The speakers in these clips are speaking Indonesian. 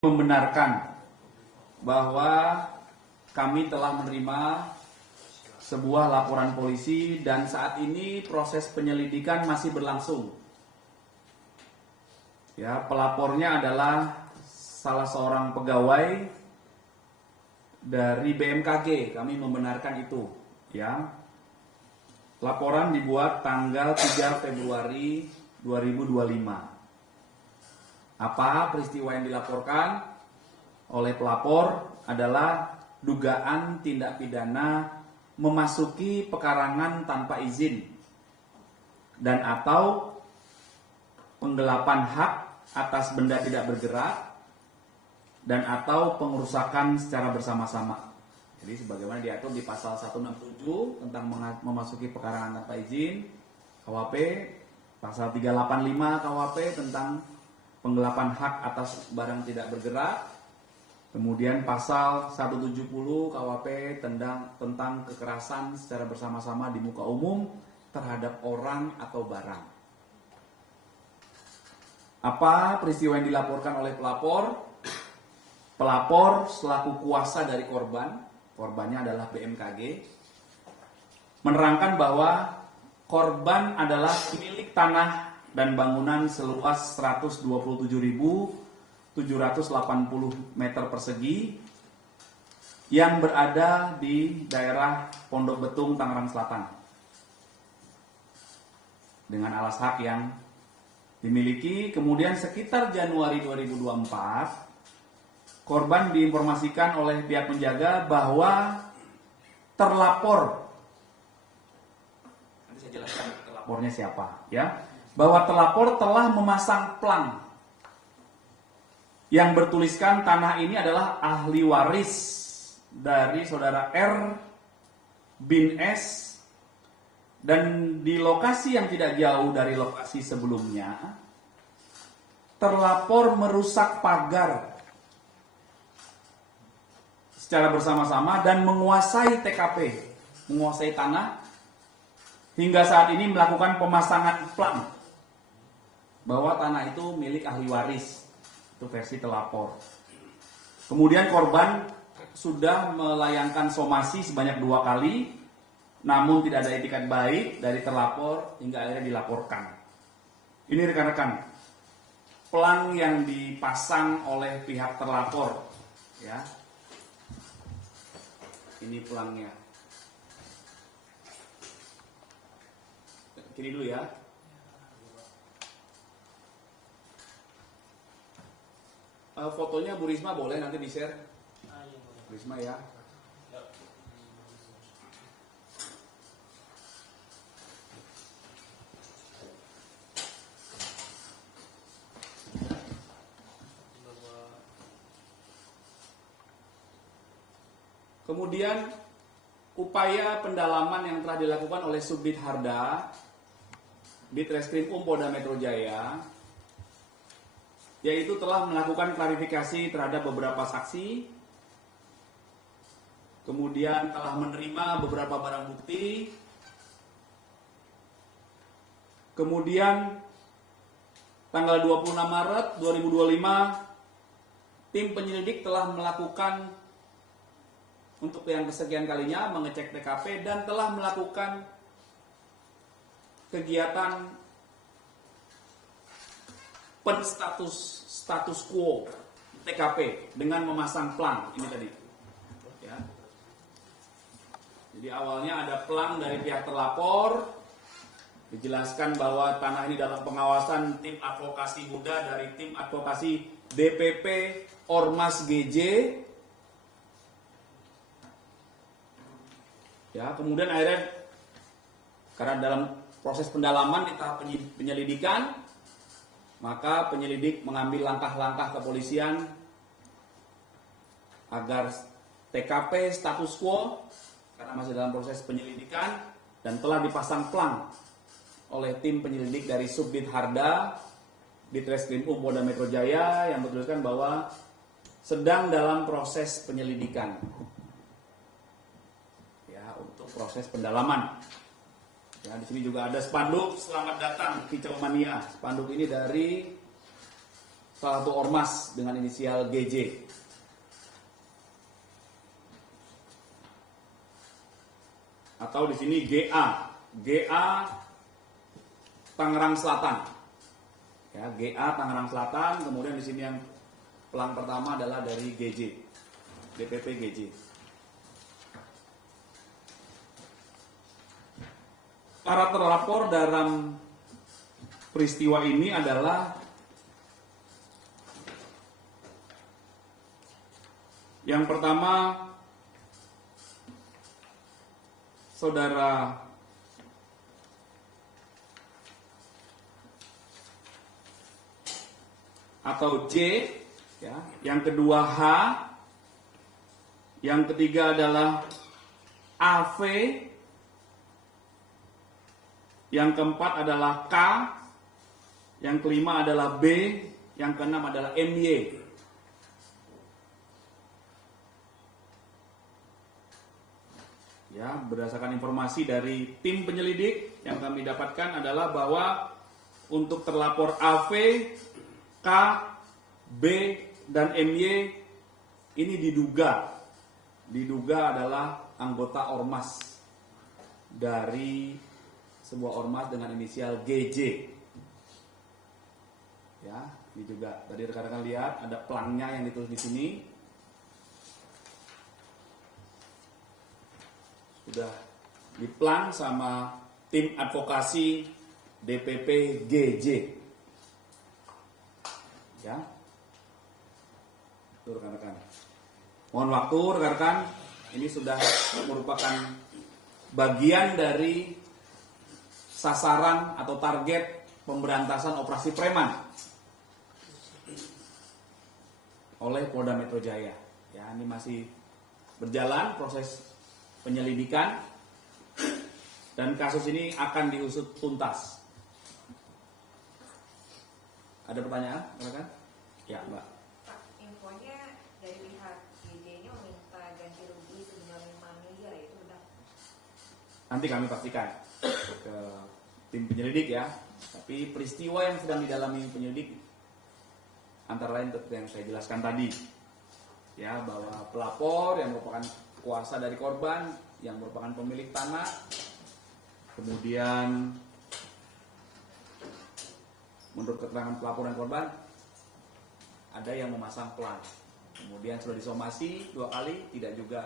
Membenarkan bahwa kami telah menerima sebuah laporan polisi dan saat ini proses penyelidikan masih berlangsung. Ya, pelapornya adalah salah seorang pegawai dari BMKG. Kami membenarkan itu, ya. Laporan dibuat tanggal 3 Februari 2025. Apa peristiwa yang dilaporkan oleh pelapor adalah dugaan tindak pidana memasuki pekarangan tanpa izin dan atau penggelapan hak atas benda tidak bergerak dan atau pengerusakan secara bersama-sama. Jadi sebagaimana diatur di pasal 167 tentang memasuki pekarangan tanpa izin KUHP, pasal 385 KUHP tentang penggelapan hak atas barang tidak bergerak, kemudian pasal 170 KUHP tentang kekerasan secara bersama-sama di muka umum terhadap orang atau barang. Apa peristiwa yang dilaporkan oleh pelapor? Pelapor selaku kuasa dari korbannya adalah BMKG, menerangkan bahwa korban adalah pemilik tanah dan bangunan seluas 127.780 meter persegi yang berada di daerah Pondok Betung, Tangerang Selatan. Dengan alas hak yang dimiliki, kemudian sekitar Januari 2024, korban diinformasikan oleh pihak penjaga bahwa terlapor, nanti saya jelaskan terlapornya siapa, ya, bahwa terlapor telah memasang plang yang bertuliskan tanah ini adalah ahli waris dari saudara R bin S, dan di lokasi yang tidak jauh dari lokasi sebelumnya terlapor merusak pagar secara bersama-sama dan menguasai TKP, menguasai tanah, hingga saat ini melakukan pemasangan plang bahwa tanah itu milik ahli waris. Itu versi telapor. Kemudian korban sudah melayangkan somasi sebanyak 2 kali, namun tidak ada etikat baik dari terlapor hingga akhirnya dilaporkan. Ini rekan-rekan, plang yang dipasang oleh pihak terlapor, ya. Ini pelangnya. Kiri dulu ya. Fotonya Bu Risma boleh nanti di-share? Bu Risma ya. Kemudian upaya pendalaman yang telah dilakukan oleh Subdit Harda di Treskrimum Polda Metro Jaya, yaitu telah melakukan klarifikasi terhadap beberapa saksi, kemudian telah menerima beberapa barang bukti, kemudian tanggal 26 Maret 2025 tim penyelidik telah melakukan untuk yang kesekian kalinya mengecek TKP dan telah melakukan kegiatan status quo TKP dengan memasang plang ini tadi, ya. Jadi awalnya ada plang dari pihak terlapor, dijelaskan bahwa tanah ini dalam pengawasan tim advokasi muda dari tim advokasi DPP Ormas GJ, ya. Kemudian akhirnya karena dalam proses pendalaman di tahap penyelidikan, maka penyelidik mengambil langkah-langkah kepolisian agar TKP status quo karena masih dalam proses penyelidikan dan telah dipasang plang oleh tim penyelidik dari Subdit Harda di Treskrimum Polda Metro Jaya yang bertuliskan bahwa sedang dalam proses penyelidikan, ya, untuk proses pendalaman. Ya, di sini juga ada spanduk "Selamat datang Kicau Mania". Spanduk ini dari salah satu ormas dengan inisial GJ. Atau di sini GA Tangerang Selatan. Ya, GA Tangerang Selatan, kemudian di sini yang pelang pertama adalah dari GJ. DPP GJ. Para terlapor dalam peristiwa ini adalah yang pertama saudara atau J, ya. Yang kedua H, yang ketiga adalah AV, yang keempat adalah K, yang kelima adalah B, yang keenam adalah MY. Ya, berdasarkan informasi dari tim penyelidik yang kami dapatkan adalah bahwa untuk terlapor AV, K, B, dan MY ini diduga adalah anggota ormas dari sebuah ormas dengan inisial GJ. Ya, ini juga tadi rekan-rekan lihat ada pelangnya yang ditulis di sini. Sudah diplang sama tim advokasi DPP GJ. Ya. Itu rekan-rekan. Mohon waktu rekan-rekan, ini sudah merupakan bagian dari sasaran atau target pemberantasan operasi preman oleh Polda Metro Jaya. Ya, ini masih berjalan proses penyelidikan dan kasus ini akan diusut tuntas. Ada pertanyaan, rekan? Ya, Mbak. Pak, infonya dari pihak GJ ini meminta ganti rugi senilai 5 miliar, itu benar? Nanti kami pastikan ke tim penyelidik ya. Tapi peristiwa yang sedang didalami penyelidik antara lain seperti yang saya jelaskan tadi, ya, bahwa pelapor yang merupakan kuasa dari korban, yang merupakan pemilik tanah, kemudian menurut keterangan pelapor dan korban ada yang memasang pelang, kemudian sudah disomasi 2 kali tidak juga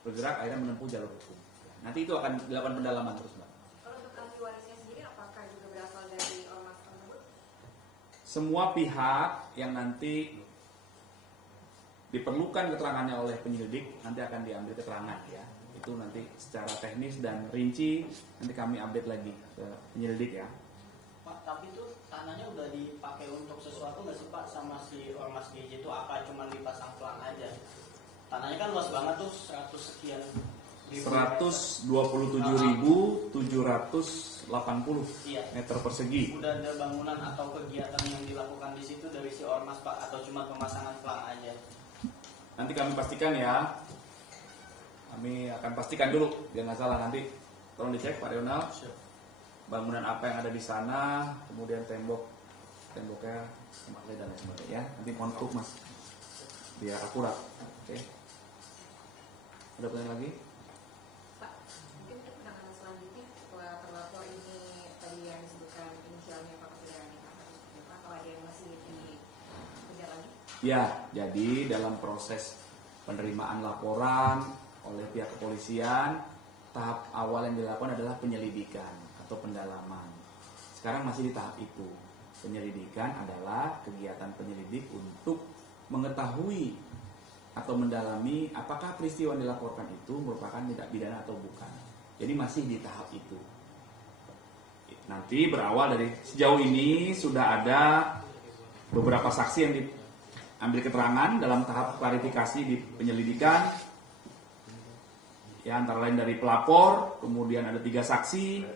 bergerak, akhirnya menempuh jalur hukum. Nanti itu akan dilakukan pendalaman terus, Mbak. Kalau untuk ahli warisnya sendiri, apakah juga berasal dari ormas tersebut? Semua pihak yang nanti diperlukan keterangannya oleh penyelidik nanti akan diambil keterangan, ya. Itu nanti secara teknis dan rinci nanti kami update lagi ke penyelidik, ya. Pak, tapi itu tanahnya udah dipakai untuk sesuatu nggak sih Pak sama si ormas GJ itu, apa cuma dipasang pelang aja? Tanahnya kan luas banget tuh, 100 sekian ribu. 127.780 Iya. meter persegi. Udah ada bangunan atau kegiatan yang dilakukan di situ dari si ormas Pak, atau cuma pemasangan pelang aja? Nanti kami pastikan, ya. Kami akan pastikan dulu, biar nggak salah nanti. Tolong dicek Pak Ronald. Bangunan apa yang ada di sana, kemudian temboknya, dan lain sebagainya, ya. Nanti mohon maaf, Mas, biar akurat. Oke. Ada pertanyaan lagi? Pak, mungkin untuk penanganan selanjutnya setelah terlapor ini tadi yang disebutkan inisialnya Pak Ketua Pak, kalau ada yang masih dikejar lagi? Ya, jadi dalam proses penerimaan laporan oleh pihak kepolisian, tahap awal yang dilakukan adalah penyelidikan atau pendalaman. Sekarang masih di tahap itu. Penyelidikan adalah kegiatan penyelidik untuk mengetahui atau mendalami apakah peristiwa yang dilaporkan itu merupakan tindak pidana atau bukan. Jadi masih di tahap itu. Nanti berawal dari sejauh ini sudah ada beberapa saksi yang diambil keterangan dalam tahap klarifikasi di penyelidikan. Ya, antara lain dari pelapor, kemudian ada 3 saksi,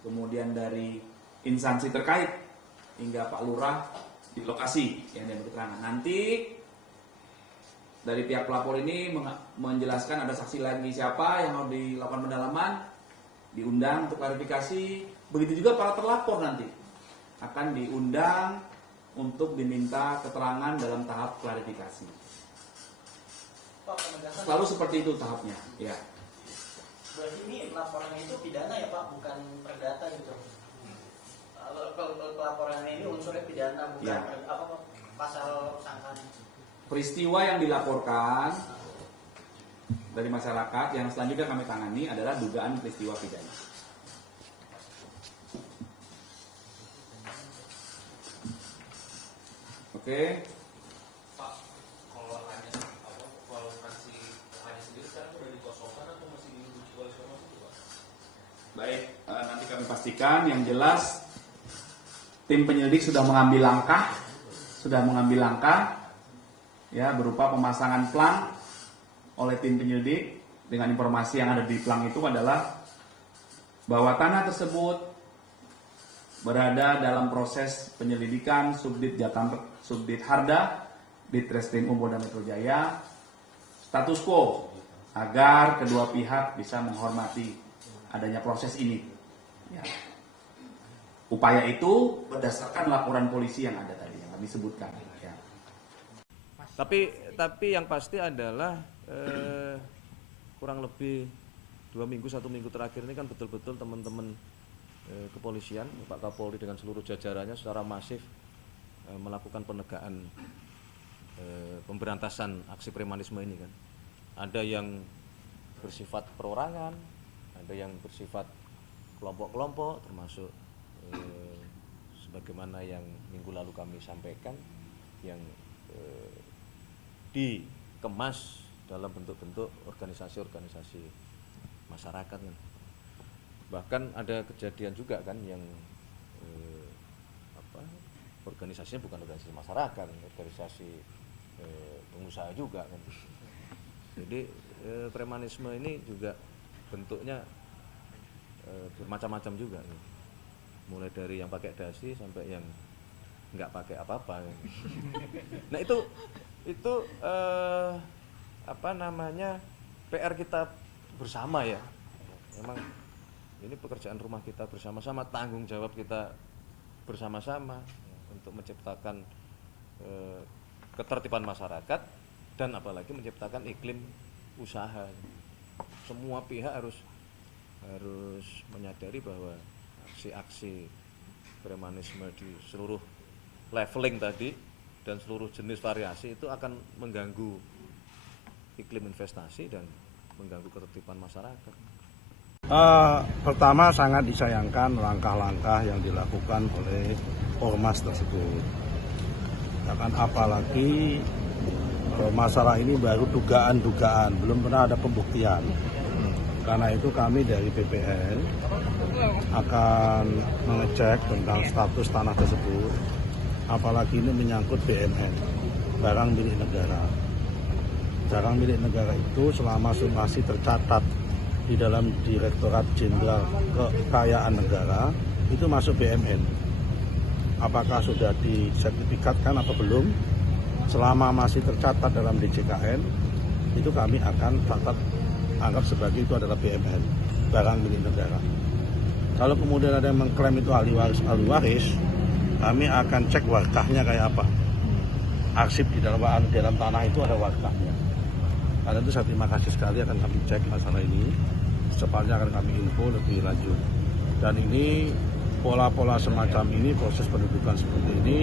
kemudian dari instansi terkait hingga Pak Lurah di lokasi yang diambil keterangan. Nanti dari pihak pelapor ini menjelaskan ada saksi lagi siapa yang mau dilakukan pendalaman, diundang untuk klarifikasi. Begitu juga para terlapor nanti akan diundang untuk diminta keterangan dalam tahap klarifikasi. Pak, penegasan. Selalu seperti itu tahapnya. Ya. Berarti ini laporannya itu pidana ya Pak, bukan perdata gitu. Pelaporannya ini unsurnya pidana, bukan Ya. apa pasal sangkaan. Peristiwa yang dilaporkan dari masyarakat yang selanjutnya kami tangani adalah dugaan peristiwa pidana. Oke. Pak, kalau hanya kalau fraksi hanya sendiri sekarang sudah dikosongkan atau masih diuji oleh siapa itu, Pak? Baik, nanti kami pastikan. Yang jelas tim penyelidik sudah mengambil langkah, ya, berupa pemasangan plang oleh tim penyelidik. Dengan informasi yang ada di plang itu adalah bahwa tanah tersebut berada dalam proses penyelidikan Subdit Harda Ditreskrim Polda Metro Jaya, status quo agar kedua pihak bisa menghormati adanya proses ini. Ya. Upaya itu berdasarkan laporan polisi yang ada tadi yang kami sebutkan. Ya. Tapi yang pasti adalah kurang lebih 1 minggu terakhir ini kan betul-betul teman-teman kepolisian, Pak Kapolri dengan seluruh jajarannya secara masif melakukan penegakan pemberantasan aksi premanisme ini kan. Ada yang bersifat perorangan, ada yang bersifat kelompok-kelompok, termasuk sebagaimana yang minggu lalu kami sampaikan, yang dikemas dalam bentuk-bentuk organisasi-organisasi masyarakat kan. Bahkan ada kejadian juga kan yang organisasinya bukan organisasi masyarakat, organisasi pengusaha juga kan. Jadi premanisme ini juga bentuknya bermacam-macam juga kan. Mulai dari yang pakai dasi sampai yang nggak pakai apa-apa kan. Nah itu PR kita bersama ya. Memang ini pekerjaan rumah kita bersama-sama, tanggung jawab kita bersama-sama untuk menciptakan ketertiban masyarakat dan apalagi menciptakan iklim usaha. Semua pihak harus menyadari bahwa aksi-aksi premanisme di seluruh leveling tadi dan seluruh jenis variasi itu akan mengganggu iklim investasi dan mengganggu ketertiban masyarakat. Pertama sangat disayangkan langkah-langkah yang dilakukan oleh ormas tersebut. Bahkan apalagi masalah ini baru dugaan-dugaan, belum pernah ada pembuktian. Karena itu kami dari BPN akan mengecek tentang status tanah tersebut. Apalagi ini menyangkut BMN, barang milik negara. Barang milik negara itu selama masih tercatat di dalam Direktorat Jenderal Kekayaan Negara itu masuk BMN. Apakah sudah disertifikatkan atau belum? Selama masih tercatat dalam DJKN, itu kami akan anggap sebagai itu adalah BMN, barang milik negara. Kalau kemudian ada yang mengklaim itu ahli waris, kami akan cek warkahnya kayak apa. Arsip di dalam tanah itu ada warkahnya. Karena itu saya terima kasih sekali akan kami cek masalah ini. Secepatnya akan kami info lebih lanjut. Dan ini pola-pola semacam ini, proses pendudukan seperti ini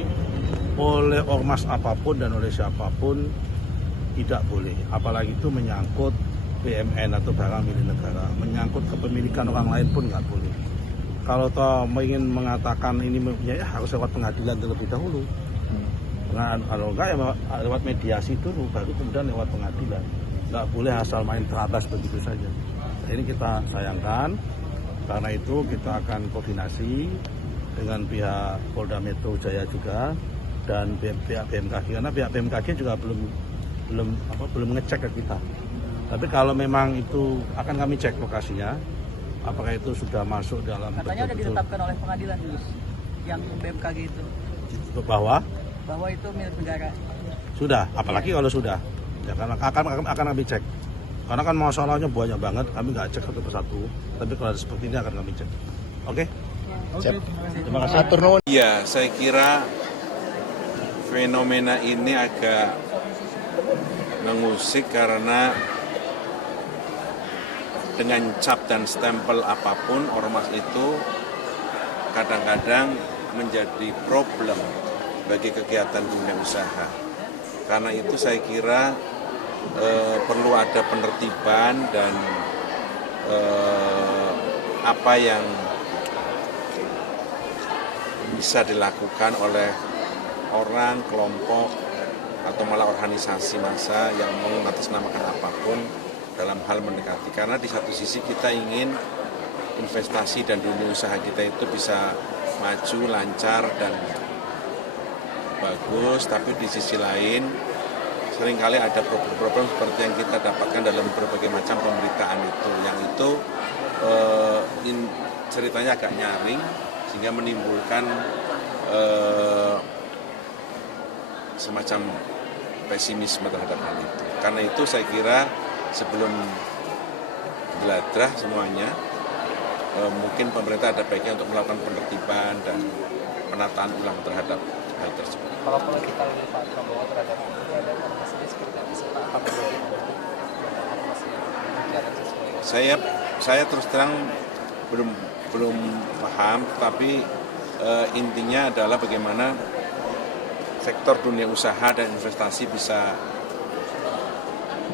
oleh ormas apapun dan oleh siapapun tidak boleh. Apalagi itu menyangkut BMN atau barang milik negara, menyangkut kepemilikan orang lain pun nggak boleh. Kalau toh ingin mengatakan ini ya harus lewat pengadilan terlebih dahulu. Kalau enggak ya lewat mediasi dulu, baru kemudian lewat pengadilan. Nggak boleh asal main teratas begitu saja. Ini kita sayangkan, karena itu kita akan koordinasi dengan pihak Polda Metro Jaya juga dan pihak BMKG, karena pihak BMKG juga belum ngecek ke kita. Tapi kalau memang itu akan kami cek lokasinya, apakah itu sudah masuk dalam katanya sudah ditetapkan oleh pengadilan Gus, yang BMKG itu bahwa itu milik negara. Sudah, apalagi kalau sudah, ya karena akan kami cek. Karena kan masalahnya banyak banget, kami nggak cek satu persatu. Tapi kalau ada seperti ini akan kami cek. Oke? Oke, Terima kasih. Iya, saya kira fenomena ini agak mengusik karena dengan cap dan stempel apapun ormas itu kadang-kadang menjadi problem bagi kegiatan dunia usaha. Karena itu saya kira perlu ada penertiban dan apa yang bisa dilakukan oleh orang, kelompok, atau malah organisasi massa yang mengatasnamakan apapun dalam hal mendekati. Karena di satu sisi kita ingin investasi dan dunia usaha kita itu bisa maju, lancar, dan bagus, tapi di sisi lain seringkali ada problem-problem seperti yang kita dapatkan dalam berbagai macam pemberitaan itu, yang itu ceritanya agak nyaring sehingga menimbulkan semacam pesimisme terhadap hal itu. Karena itu saya kira sebelum geladrah semuanya, mungkin pemerintah ada baiknya untuk melakukan penertiban dan penataan ulang terhadap hal tersebut. Kalau boleh kita lihat Pak Prabowo terhadap ormas ini seperti apa? Saya terus terang belum paham, tapi intinya adalah bagaimana sektor dunia usaha dan investasi bisa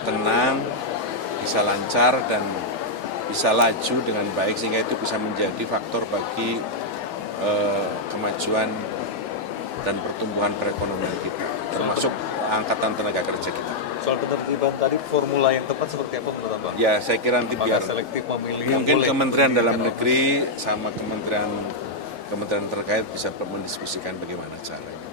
tenang, bisa lancar, dan bisa laju dengan baik, sehingga itu bisa menjadi faktor bagi kemajuan dan pertumbuhan perekonomian kita, termasuk angkatan tenaga kerja kita. Soal penertiban tadi, formula yang tepat seperti apa menurut Abang? Ya, saya kira nanti biar selektif memilih mungkin Kementerian Dalam Negeri sama kementerian terkait bisa mendiskusikan bagaimana caranya.